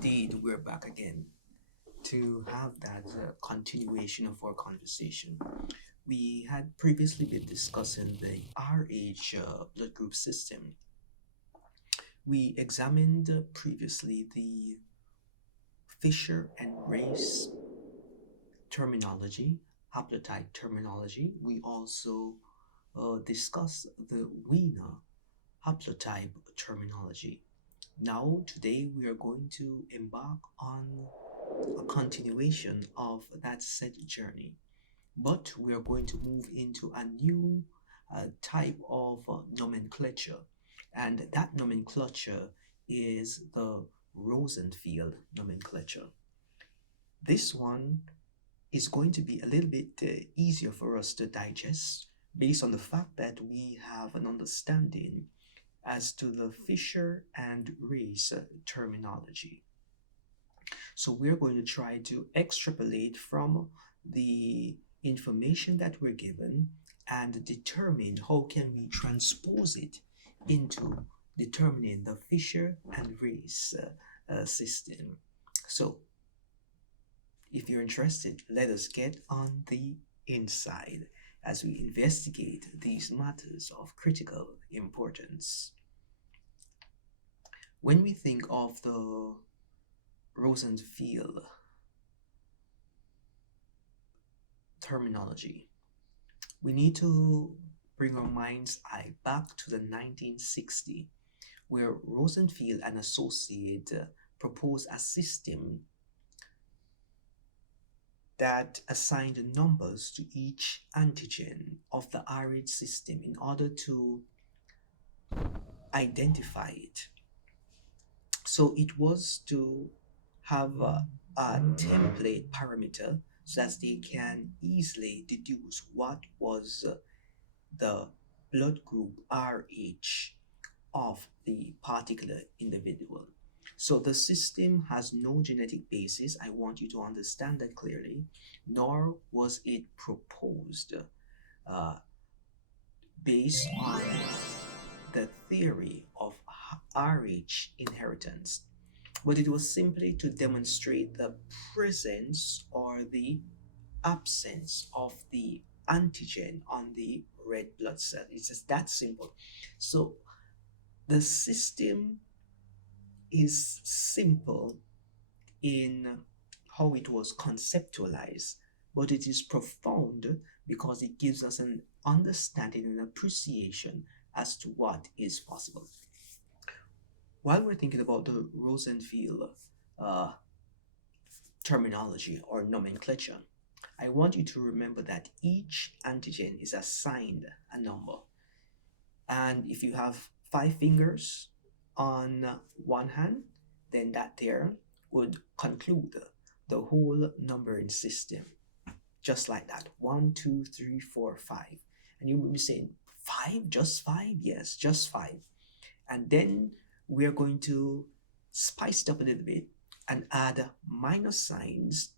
Indeed, we're back again to have that continuation of our conversation. We had previously been discussing the RH blood group system. We examined previously the Fisher and race terminology, haplotype terminology. We also discussed the Wiener haplotype terminology. Now, today, we are going to embark on a continuation of that said journey, but we are going to move into a new type of nomenclature, and that nomenclature is the Rosenfield nomenclature. This one is going to be a little bit easier for us to digest based on the fact that we have an understanding as to the Fisher and race terminology. So we're going to try to extrapolate from the information that we're given and determine how can we transpose it into determining the Fisher and race system. So if you're interested, let us get on the inside as we investigate these matters of critical importance. When we think of the Rosenfield terminology, we need to bring our mind's eye back to the 1960s, where Rosenfield and associate proposed a system that assigned numbers to each antigen of the RH system in order to identify it. So it was to have a template parameter so that they can easily deduce what was the blood group RH of the particular individual. So the system has no genetic basis. I want you to understand that clearly, nor was it proposed based on the theory of RH inheritance, but it was simply to demonstrate the presence or the absence of the antigen on the red blood cell. It's just that simple. So the system is simple in how it was conceptualized, but it is profound because it gives us an understanding and appreciation as to what is possible. While we're thinking about the Rosenfield terminology or nomenclature, I want you to remember that each antigen is assigned a number. And if you have 5 fingers on one hand, then that there would conclude the whole numbering system. Just like that. 1, 2, 3, 4, 5. And you will be saying, 5? Just 5? Yes, just 5. And then we're going to spice it up a little bit and add minus signs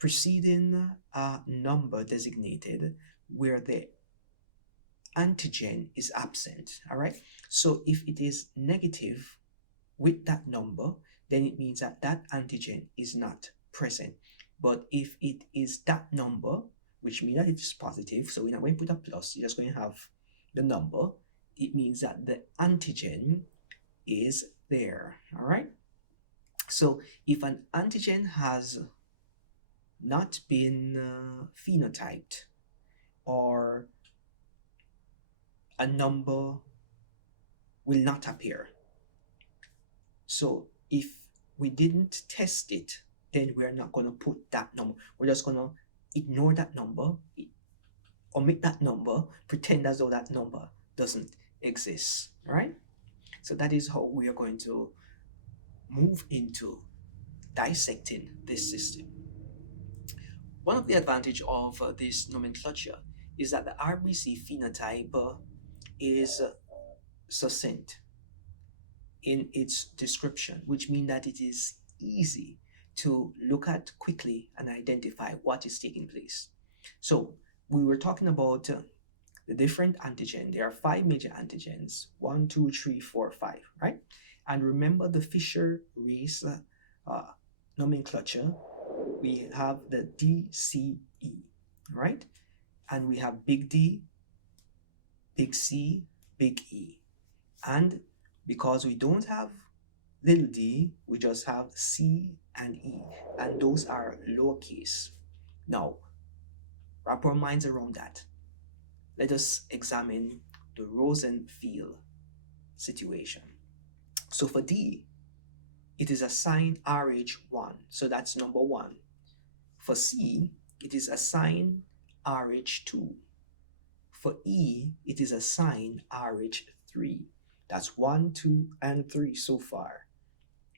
preceding a number designated where the antigen is absent. All right. So if it is negative with that number, then it means that that antigen is not present. But if it is that number, which means that it is positive, so we're not going to put a plus, you're just going to have the number, it means that the antigen is there. All right. So if an antigen has not been phenotyped, or a number will not appear. So if we didn't test it, then we're not going to put that number. We're just going to ignore that number, omit that number, pretend as though that number doesn't exist. All right? So that is how we are going to move into dissecting this system. One of the advantages of this nomenclature is that the RBC phenotype is succinct in its description, which means that it is easy to look at quickly and identify what is taking place. So we were talking about the different antigen. There are 5 major antigens, 1, 2, 3, 4, 5, right? And remember the Fisher race nomenclature. We have the DCE, right? And we have big D, big C, big E. And because we don't have little d, we just have C and E, and those are lowercase. Now, wrap our minds around that. Let us examine the Rosenfield situation. So for D, it is assigned RH1, so that's number 1. For C, it is assigned RH2. For E, it is assigned RH3. That's 1, 2, and 3 so far.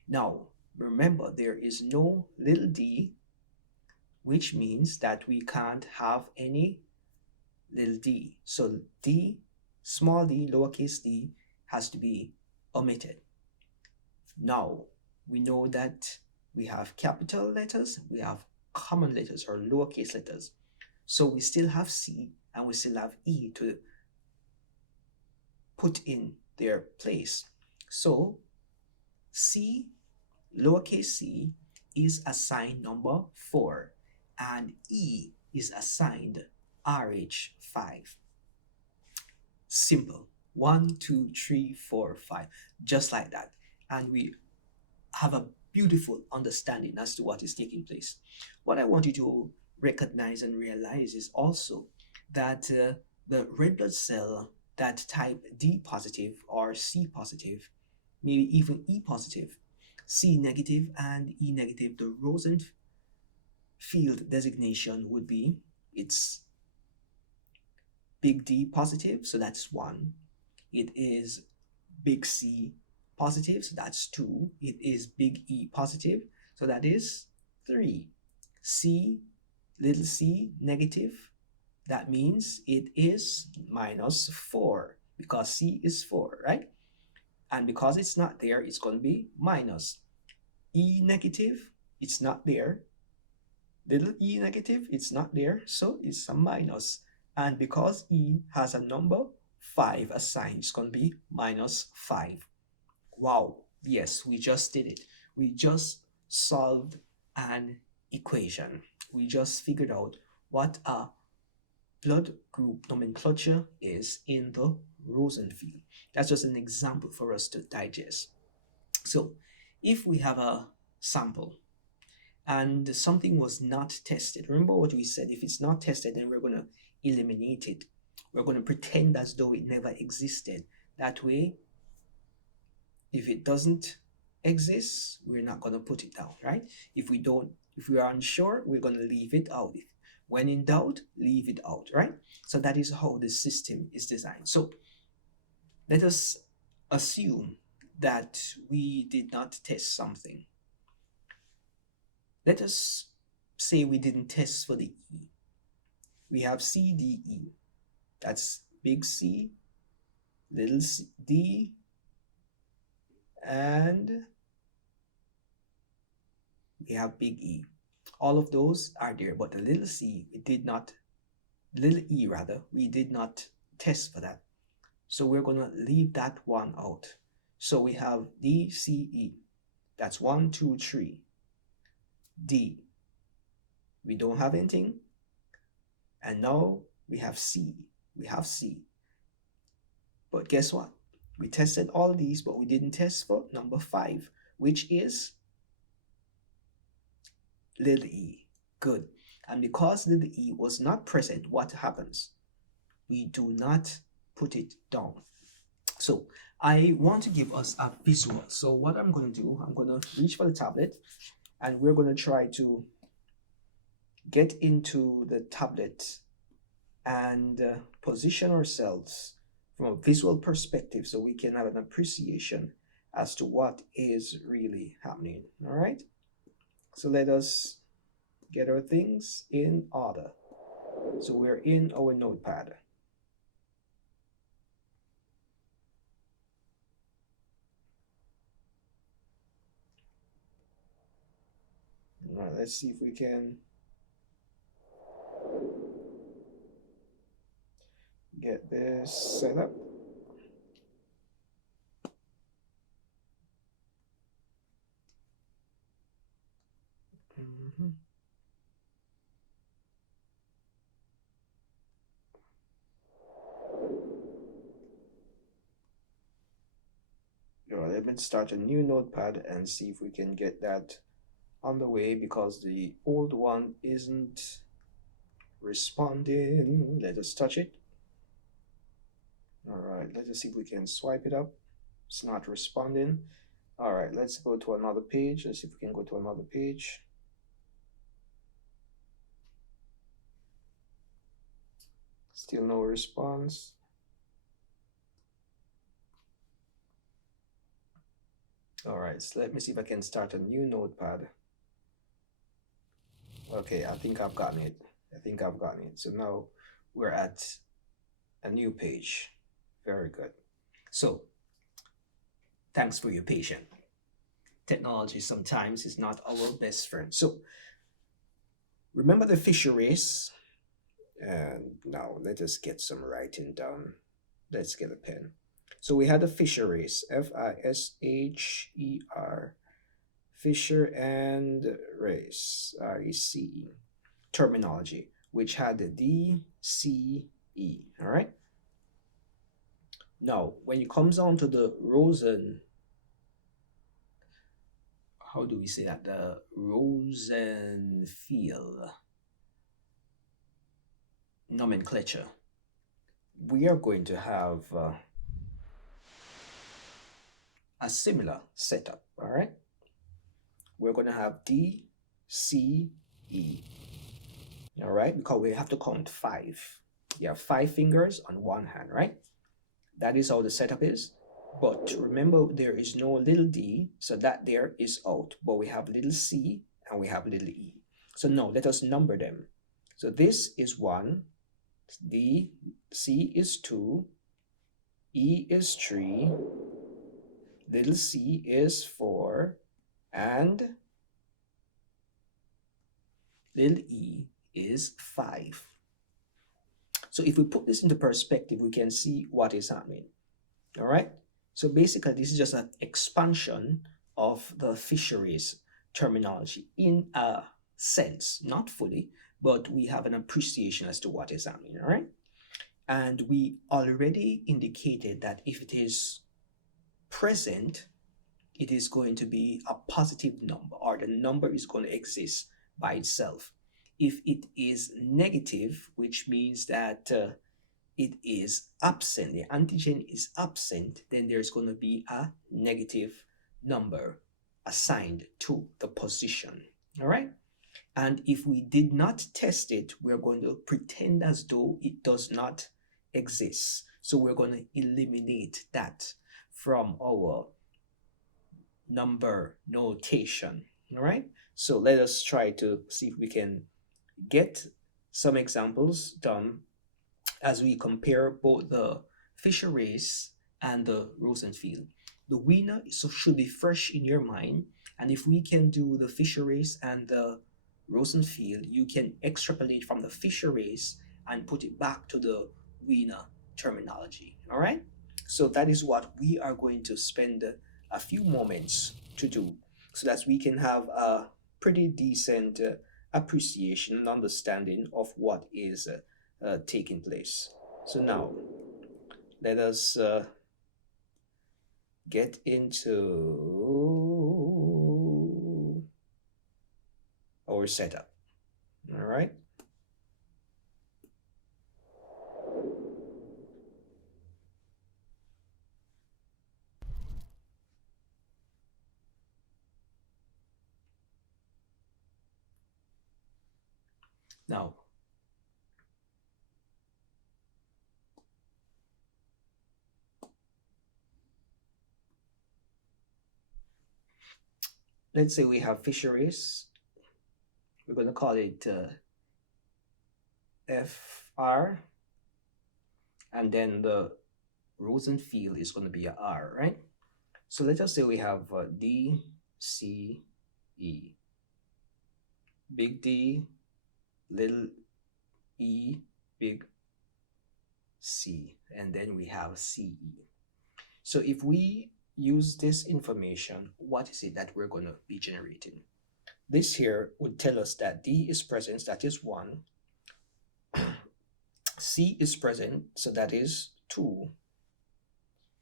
Now, remember, there is no little d, which means that we can't have any little d. So d, small d, lowercase d, has to be omitted. Now, we know that we have capital letters, we have common letters or lowercase letters. So we still have C and we still have E to put in their place. So C, lowercase c, is assigned number 4 and E is assigned RH5. Simple. 1, 2, 3, 4, 5. Just like that. And we have a beautiful understanding as to what is taking place. What I want you to recognize and realize is also that the red blood cell that type D positive or C positive, maybe even E positive, C negative and E negative, the Rosenfield designation would be it's big D positive, so that's 1. It is big C positive, so that's 2. It is big E positive, so that is 3. C, little c negative, that means it is -4 because C is 4, right? And because it's not there, it's going to be minus. E negative, it's not there. Little e negative, it's not there, so it's a minus. And because E has a number 5 assigned, it's going to be -5. Wow, yes, we just did it. We just solved an equation. We just figured out what a blood group nomenclature is in the Rosenfield. That's just an example for us to digest. So if we have a sample and something was not tested, remember what we said, if it's not tested, then we're going to eliminate it. We're going to pretend as though it never existed. That way, if it doesn't exist, we're not going to put it down, right? If we are unsure, we're going to leave it out. When in doubt, leave it out, right? So that is how the system is designed. So let us assume that we did not test something. Let us say we didn't test for the E. We have C, D, E. That's big C, little d, and we have big E. All of those are there, but the little c, little e rather, we did not test for that. So we're going to leave that one out. So we have D, C, E. That's 1, 2, 3. D. We don't have anything. And now we have C. We have C. But guess what? We tested all these, but we didn't test for number 5, which is little e. Good. And because little e was not present, what happens? We do not put it down. So I want to give us a visual. So what I'm going to do, I'm going to reach for the tablet and we're going to try to get into the tablet and position ourselves from a visual perspective so we can have an appreciation as to what is really happening. All right. So let us get our things in order. So we're in our notepad. All right, let's see if we can get this set up. Mhm. Let me start a new notepad and see if we can get that on the way, because the old one isn't responding. Let us touch it. All right, let us see if we can swipe it up. It's not responding. All right, let's go to another page. Let's see if we can go to another page. Still no response. All right, so let me see if I can start a new notepad. Okay, I think I've gotten it. So now we're at a new page. Very good. So thanks for your patience. Technology sometimes is not our best friend. So remember the Fisher race? And now let us get some writing down. Let's get a pen. So we had a Fisher race, Fisher, Fisher and race, RECE, terminology, which had the DCE. All right. Now, when it comes down to the how do we say that? The Rosenfield nomenclature, we are going to have a similar setup. All right. We're going to have D, C, E. All right, because we have to count 5. You have 5 fingers on one hand, right? That is how the setup is. But remember, there is no little d, so that there is out. But we have little c and we have little e. So now let us number them. So this is 1, D, C is 2, E is 3, little c is 4, and little e is 5. So if we put this into perspective, we can see what is happening. All right. So basically, this is just an expansion of the fisheries terminology in a sense, not fully, but we have an appreciation as to what is happening. All right. And we already indicated that if it is present, it is going to be a positive number, or the number is going to exist by itself. If it is negative, which means that it is absent, the antigen is absent, then there's going to be a negative number assigned to the position. All right. And if we did not test it, we're going to pretend as though it does not exist. So we're going to eliminate that from our number notation. All right. So let us try to see if we can get some examples done as we compare both the Fisher race and the Rosenfield. The winner should be fresh in your mind, and if we can do the Fisher race and the Rosenfield, you can extrapolate from the Fisher race and put it back to the winner terminology. All right? So that is what we are going to spend a few moments to do, so that we can have a pretty decent appreciation and understanding of what is taking place. So now let us get into our setup. All right. Now, let's say we have fisheries. We're going to call it FR, and then the Rosenfield is going to be a R, right? So let's just say we have D, C, E. Big D, little e, big C, and then we have CE. So if we use this information, what is it that we're going to be generating? This here would tell us that D is present, that is 1. C is present, so that is 2.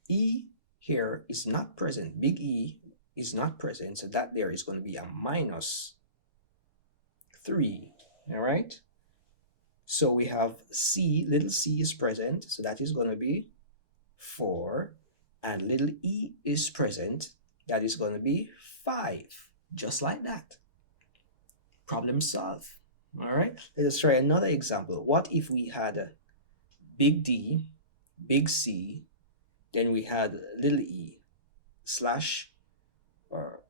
E here is not present. Big E is not present, so that there is going to be a minus 3. All right? So we have C, little c is present, so that is going to be 4. And little e is present, that is going to be 5. Just like that. Problem solved. All right? Let us try another example. What if we had a big D, big C, then we had little e slash, or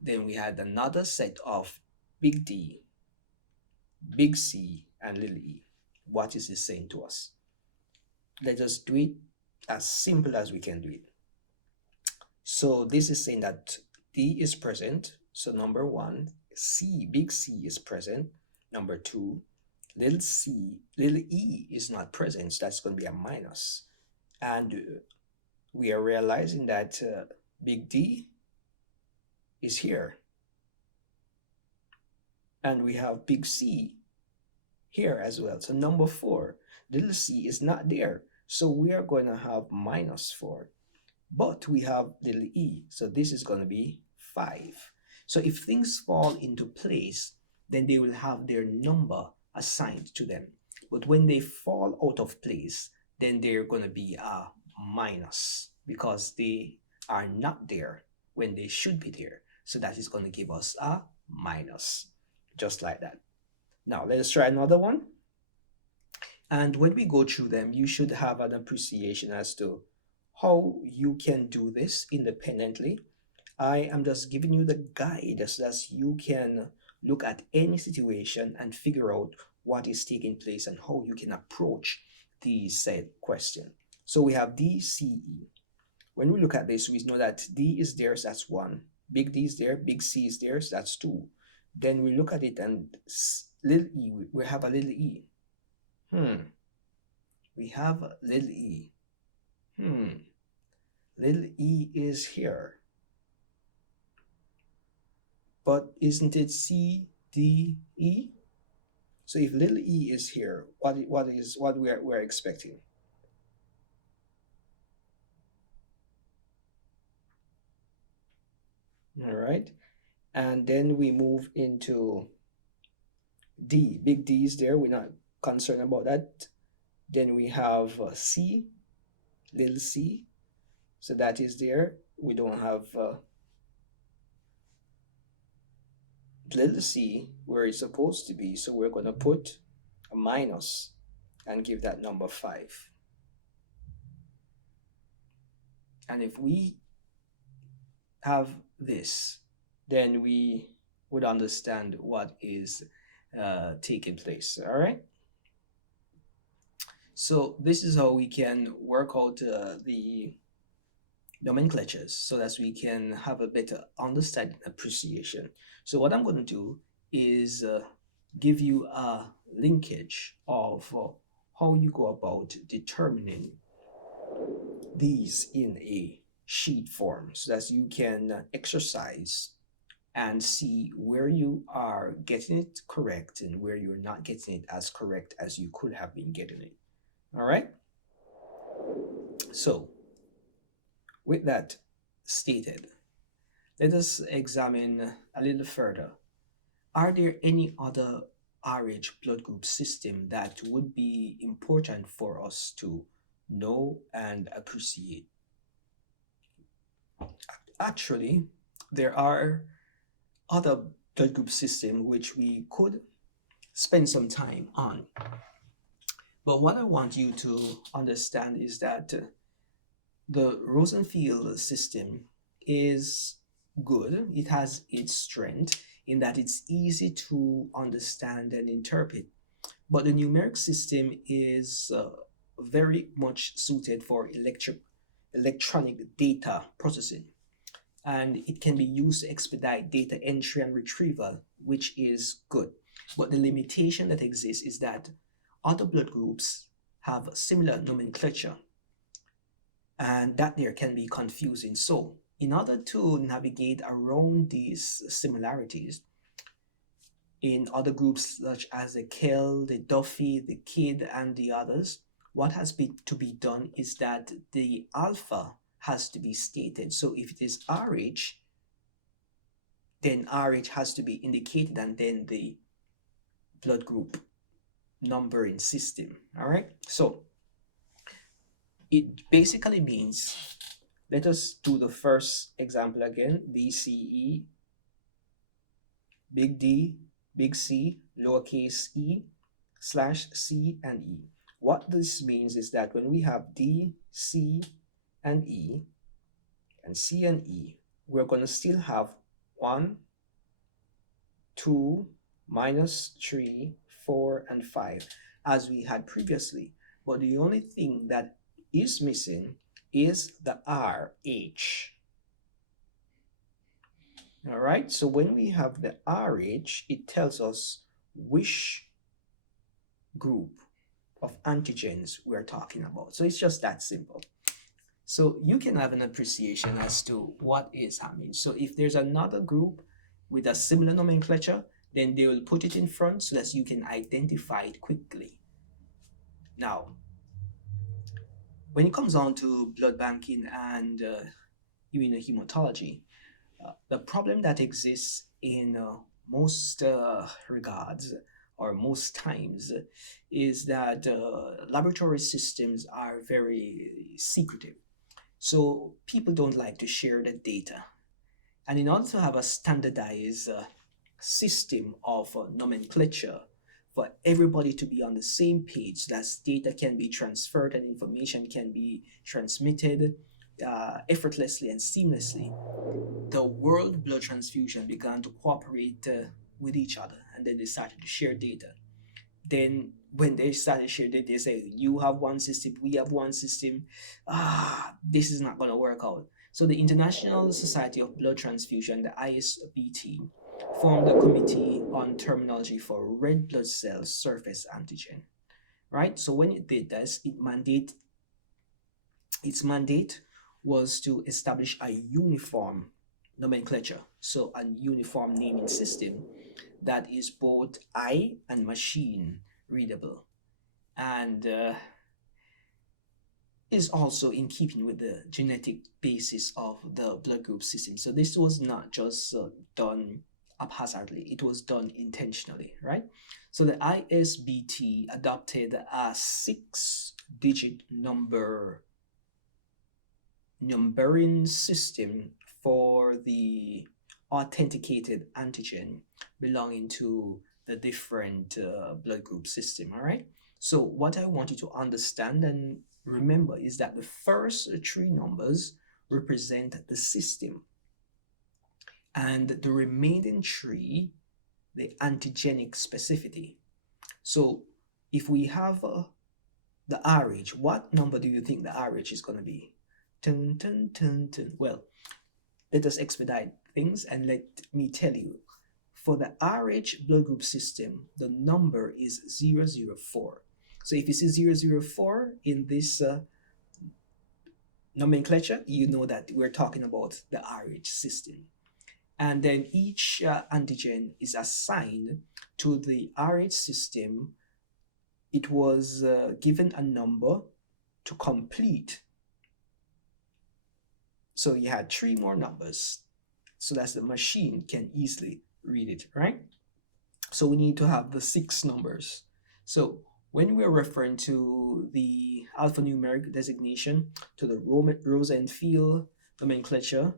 then we had another set of big D, big C, and little e. What is this saying to us? Let us do it as simple as we can do it. So this is saying that D is present. So number 1, C, big C is present. Number 2, little e is not present. So that's going to be a minus. And we are realizing that big D is here. And we have big C here as well. So number 4, little c is not there. So we are going to have minus 4. But we have little e. So this is going to be 5. So if things fall into place, then they will have their number assigned to them. But when they fall out of place, then they're going to be a minus because they are not there when they should be there. So that is going to give us a minus, just like that. Now, let us try another one. And when we go through them, you should have an appreciation as to how you can do this independently. I am just giving you the guide so that you can look at any situation and figure out what is taking place and how you can approach the said question. So we have D, C, E. When we look at this, we know that D is there, so that's 1. Big D is there, big C is there, so that's 2. Then we look at it and little e, we have a little e. We have little e. Little e is here. But isn't it C, D, E? So if little e is here, what we're expecting? All right. And then we move into D. Big D is there. We're not concerned about that. Then we have C, little c. So that is there. We don't have little c where it's supposed to be. So we're going to put a minus and give that number 5. And if we have this, then we would understand what is taking place. All right. So this is how we can work out the nomenclatures so that we can have a better understanding, appreciation. So what I'm going to do is give you a linkage of how you go about determining these in a sheet form so that you can exercise and see where you are getting it correct and where you're not getting it as correct as you could have been getting it. All right. So with that stated, let us examine a little further. Are there any other RH blood group system that would be important for us to know and appreciate? Actually, there are other blood group systems which we could spend some time on. But what I want you to understand is that the Rosenfield system is good. It has its strength in that it's easy to understand and interpret. But the numeric system is very much suited for electronic data processing. And it can be used to expedite data entry and retrieval, which is good. But the limitation that exists is that other blood groups have similar nomenclature, and that there can be confusing. So in order to navigate around these similarities, in other groups such as the Kell, the Duffy, the Kidd, and the others, what has been to be done is that the alpha has to be stated. So if it is RH, then RH has to be indicated and then the blood group numbering system. All right. So it basically means, let us do the first example again: BCE, big D, big C, lowercase e, slash C and E. What this means is that when we have D, C, and E, and C and E, we're going to still have 1, 2, -3, 4, and 5 as we had previously. But the only thing that is missing is the RH. All right, so when we have the RH, it tells us which group of antigens we're talking about. So it's just that simple. So you can have an appreciation as to what is happening. So if there's another group with a similar nomenclature, then they will put it in front so that you can identify it quickly. Now, when it comes on to blood banking and immunohematology, the problem that exists in most regards or most times is that laboratory systems are very secretive. So people don't like to share the data. And in order to have a standardized system of nomenclature for everybody to be on the same page, so that data can be transferred and information can be transmitted effortlessly and seamlessly, the World Blood Transfusion began to cooperate with each other, and then they started to share data. Then when they started to share data, they say, you have one system, we have one system. This is not going to work out. So the International Society of Blood Transfusion, the ISBT, formed a committee on terminology for red blood cell surface antigen. Right? So when it did this, its mandate was to establish a uniform nomenclature, so a uniform naming system that is both eye and machine readable, and is also in keeping with the genetic basis of the blood group system. So this was not just done haphazardly, it was done intentionally, right? So the ISBT adopted a 6-digit numbering system for the authenticated antigen belonging to the different blood group system. All right, so what I want you to understand and remember is that the first 3 numbers represent the system, and the remaining 3 the antigenic specificity. So if we have the RH, what number do you think the RH is going to be? Dun, dun, dun, dun. Well, let us expedite things and let me tell you. For the RH blood group system, the number is 004. So if you see 004 in this nomenclature, you know that we're talking about the RH system. And then each antigen is assigned to the RH system. It was given a number to complete. So you had 3 more numbers so that the machine can easily read it, right? So we need to have the 6 numbers. So when we're referring to the alphanumeric designation, to the Rosenfield nomenclature,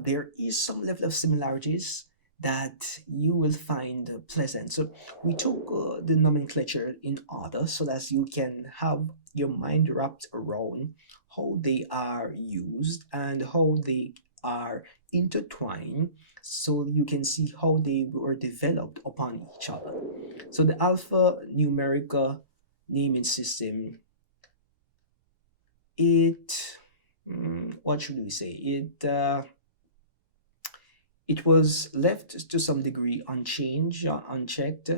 there is some level of similarities that you will find pleasant. So we took the nomenclature in order so that you can have your mind wrapped around how they are used and how they are intertwined, so you can see how they were developed upon each other. So the alphanumeric naming system, what should we say? It was left to some degree unchanged, unchecked.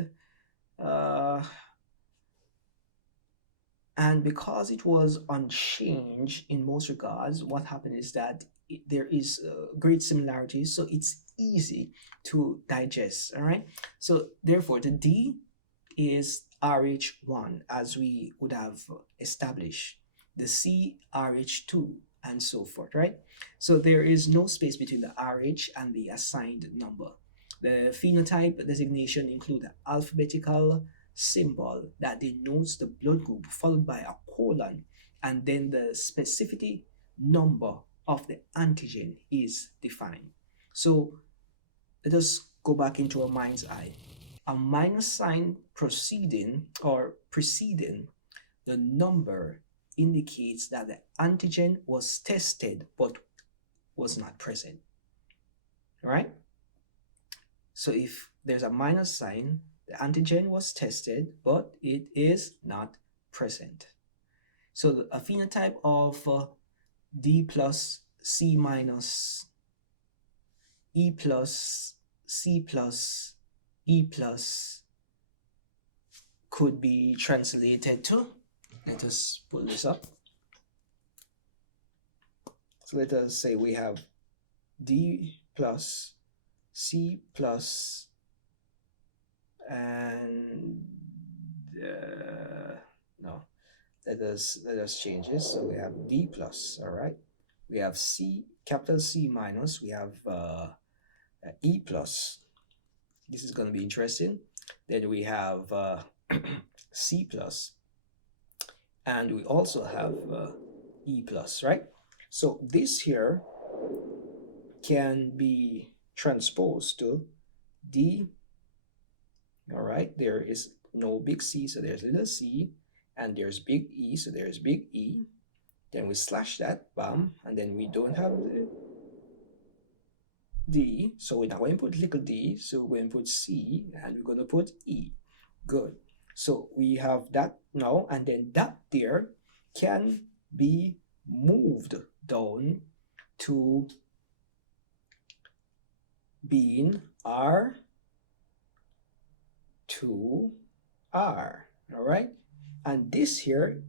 And because it was unchanged in most regards, what happened is that there is great similarities. So it's easy to digest. All right. So therefore, the D is RH1, as we would have established. The C, RH2, and so forth, right? So there is no space between the RH and the assigned number. The phenotype designation include an alphabetical symbol that denotes the blood group, followed by a colon, and then the specificity number of the antigen is defined. So let us go back into our mind's eye. A minus sign preceding the number indicates that the antigen was tested but was not present. All right? So if there's a minus sign, the antigen was tested but it is not present. So a phenotype of D plus C minus E plus C plus E plus could be translated to, let us pull this up. So let us say we have D plus C plus and no, let us change this. So we have D plus, all right. We have C, capital C minus, we have E plus. This is going to be interesting. Then we have C plus, and we also have E plus, right? So this here can be transposed to D. All right, there is no big C, so there's little c, and there's big E, so there's big E. Then we slash that, bam, and then we don't have the D, so we're not going to put little d, so we're going to put C, and we're going to put E. Good. So we have that now, and then that there can be moved down to being R to R, all right? And this here,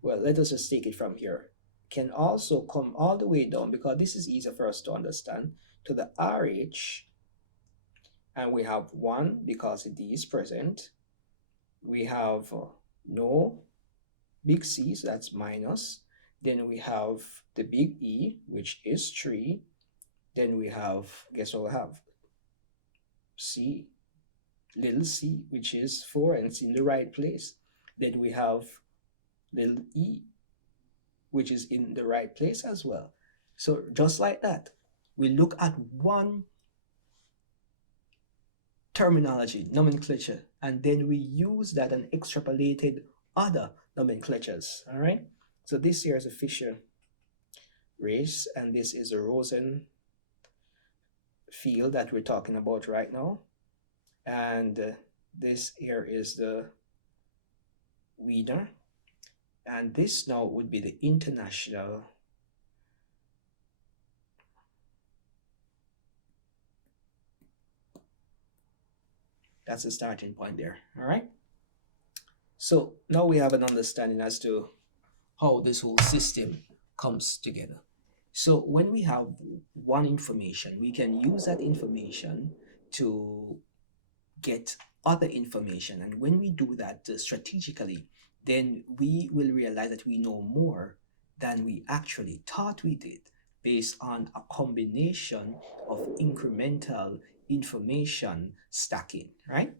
well, let us just take it from here, can also come all the way down, because this is easier for us to understand, to the RH, and we have 1 because the D is present. We have no big C, so that's minus. Then we have the big E, which is 3. Then we have, guess what we have? C, little c, which is 4, and it's in the right place. Then we have little e, which is in the right place as well. So just like that, we look at one terminology, nomenclature, and then we use that and extrapolated other nomenclatures, all right? So this here is a Fisher race, and this is a Rosenfield that we're talking about right now. And this here is the Wiener, and this now would be the international that's the starting point there. All right, so now we have an understanding as to how this whole system comes together. So when we have one information, we can use that information to get other information, and when we do that strategically, then we will realize that we know more than we actually thought we did, based on a combination of incremental information stacking, right?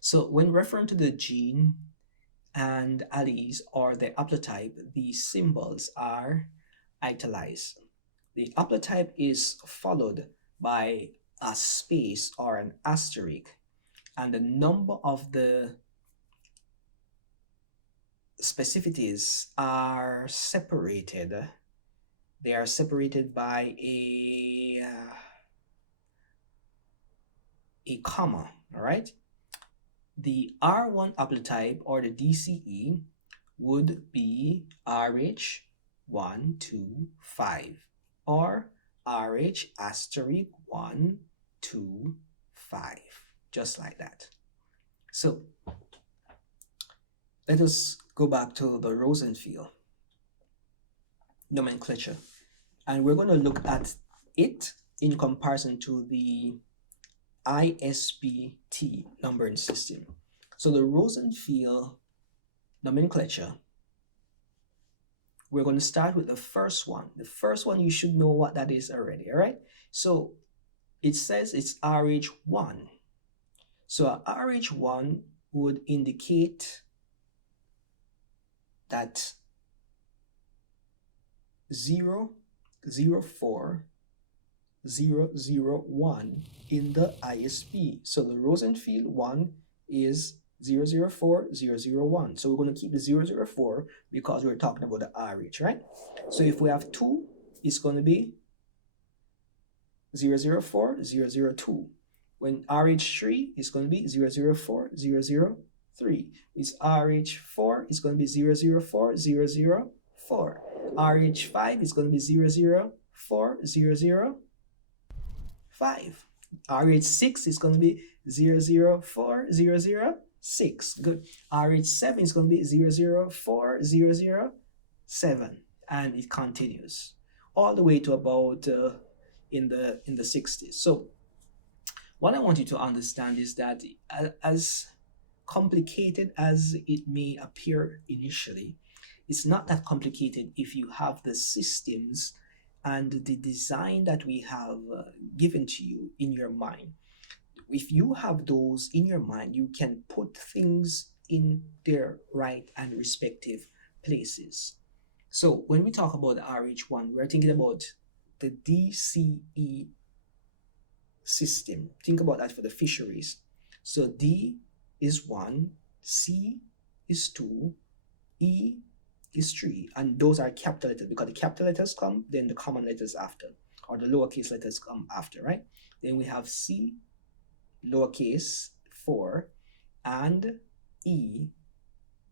So when referring to the gene and alleles or the haplotype, the symbols are italicized. The haplotype is followed by a space or an asterisk, and the number of the specificities are separated. They are separated by a comma, all right? The R1 haplotype or the DCE would be RH1, 2, 5 or RH asterisk 1, 2, 5, just like that. So let us go back to the Rosenfield nomenclature, and we're going to look at it in comparison to the ISBT numbering system. So the Rosenfield nomenclature, we're going to start with the first one. The first one, you should know what that is already, all right? So it says it's RH1. So a RH1 would indicate that 004,001 in the ISB. So the Rosenfield one is 004,001. So we're going to keep the 004 because we're talking about the RH, right? So if we have 2, it's going to be 004,002. When RH3 is going to be 004,003. With RH4 is going to be 004,004. RH5 is going to be 004,005. RH6 is going to be 004,006. Good. RH7 is going to be 004,007. And it continues all the way to about in the 60s. So what I want you to understand is that as complicated as it may appear initially, it's not that complicated if you have the systems and the design that we have given to you in your mind. If you have those in your mind, you can put things in their right and respective places. So when we talk about the RH1, we're thinking about the DCE system. Think about that for the fisheries. So D is 1, C is 2, E is 3, and those are capital letters because the capital letters come, then the common letters after, or the lowercase letters come after, right? Then we have C, lowercase 4, and E,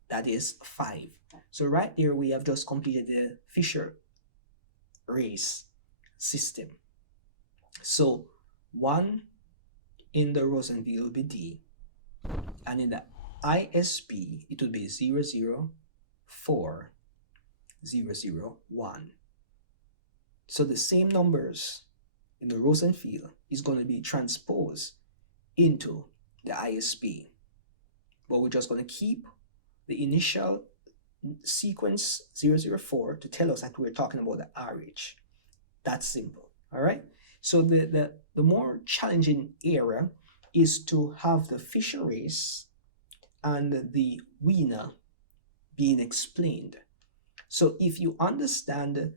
that is 5. So right there we have just completed the Fisher race system. So 1 in the Rosenfield will be D, and in the ISB it will be 004,001. So the same numbers in the Rosenfield is going to be transposed into the ISB, but we're just going to keep the initial sequence 004 to tell us that we're talking about the RH. That's simple. All right. So the more challenging area is to have the Fisher race and the Wiener being explained. So if you understand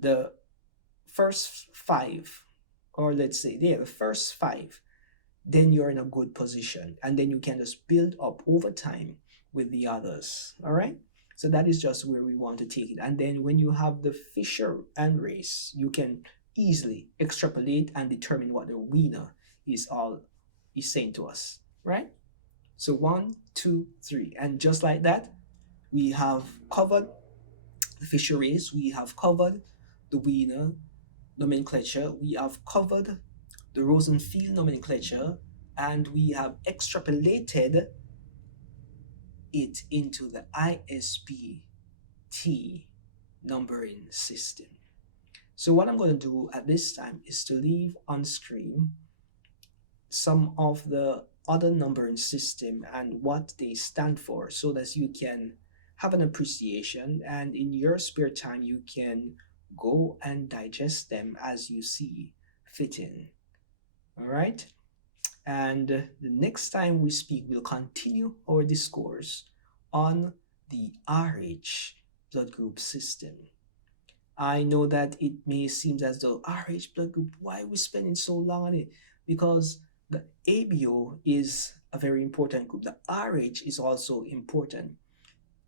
the first 5, or let's say the first 5, then you're in a good position, and then you can just build up over time with the others. All right. So that is just where we want to take it. And then when you have the Fisher and race, you can easily extrapolate and determine what the Wiener is saying to us, right? So 1, 2, 3, and just like that, we have covered the Fisher race, we have covered the Wiener nomenclature, we have covered the Rosenfield nomenclature, and we have extrapolated it into the ISBT numbering system. So what I'm going to do at this time is to leave on screen some of the other numbering system and what they stand for, so that you can have an appreciation, and in your spare time you can go and digest them as you see fitting. All right. And the next time we speak, we'll continue our discourse on the RH blood group system. I know that it may seem as though RH blood group, why are we spending so long on it? Because the ABO is a very important group. The RH is also important.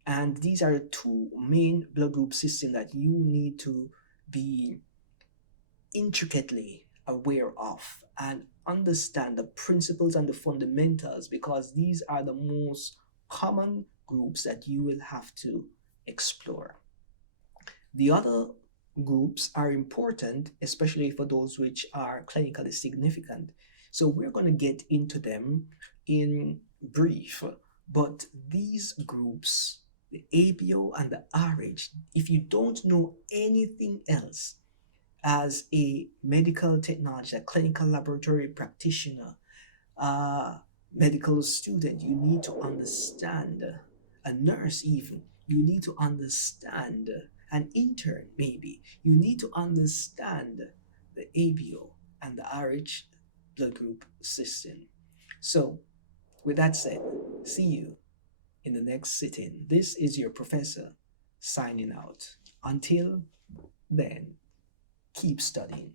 And these are the 2 main blood group systems that you need to be intricately aware of and understand the principles and the fundamentals, because these are the most common groups that you will have to explore. The other groups are important, especially for those which are clinically significant. So we're going to get into them in brief, but these groups, the ABO and the RH, if you don't know anything else, as a medical technology, a clinical laboratory practitioner, medical student, you need to understand, a nurse even, you need to understand, an intern maybe, you need to understand the ABO and the RH blood group system. So, with that said, see you in the next sitting. This is your professor signing out. Until then, keep studying.